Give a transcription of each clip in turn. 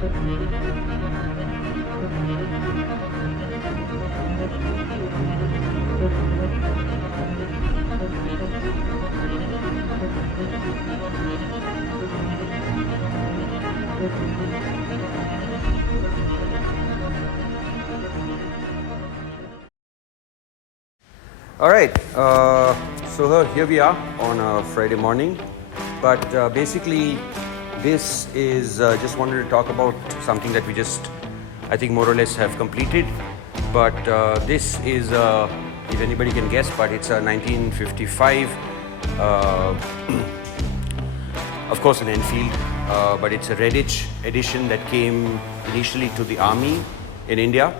All right, so here we are on a Friday morning, but basically this is just wanted to talk about something that we just, I think, more or less have completed. But this is, if anybody can guess, but it's a 1955, of course an Enfield, but it's a Redditch edition that came initially to the army in India.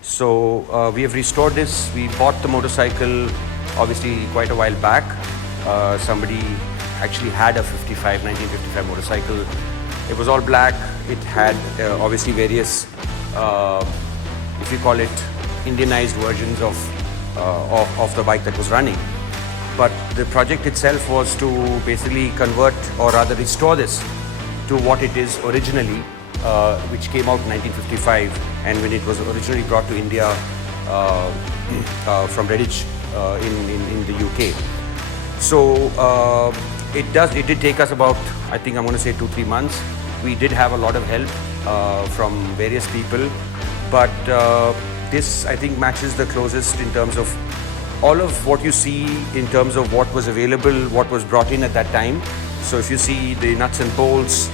So we have restored this. We bought the motorcycle obviously quite a while back. Somebody actually had a 1955 motorcycle. It was all black. It had obviously various, if you call it, Indianized versions of the bike that was running. But the project itself was to basically convert, or rather restore this to what it is originally, which came out in 1955, and when it was originally brought to India from Redditch in the UK. So it did take us about, I think I'm going to say 2-3 months. We did have a lot of help from various people, but this I think matches the closest in terms of all of what you see in terms of what was available, what was brought in at that time. So if you see the nuts and bolts,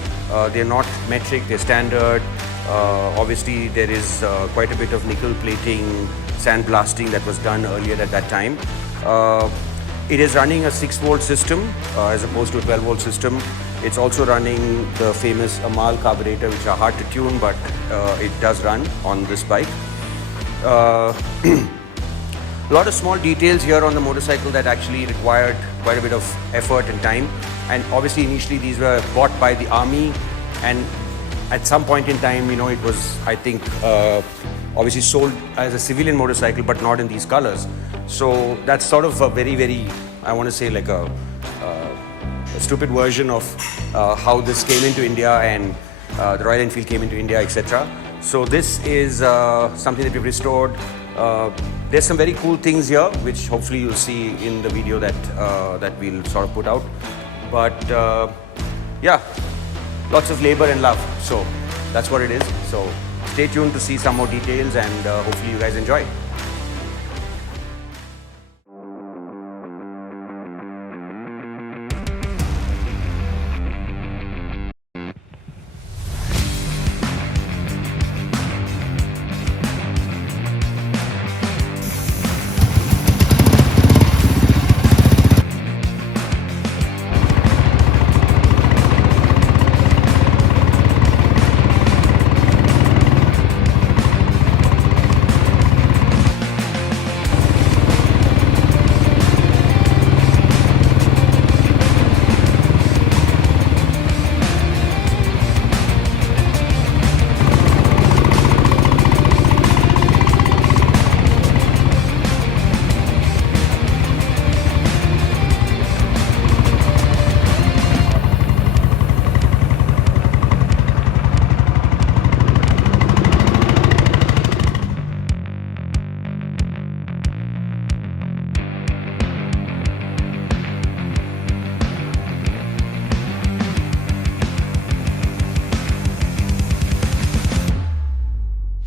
they're not metric, they're standard. Obviously there is quite a bit of nickel plating, sandblasting that was done earlier at that time. It is running a 6-volt system as opposed to a 12-volt system. It's also running the famous Amal carburetor, which are hard to tune, but it does run on this bike. A lot of small details here on the motorcycle that actually required quite a bit of effort and time. And obviously initially these were bought by the army, and at some point in time, you know, it was, I think, obviously sold as a civilian motorcycle, but not in these colors. So that's sort of a very, I want to say, like a stupid version of how this came into India, and the Royal Enfield came into India, etc. So this is something that we've restored. There's some very cool things here, which hopefully you'll see in the video that we'll sort of put out. But yeah, lots of labor and love. So that's what it is. So stay tuned to see some more details, and hopefully you guys enjoy.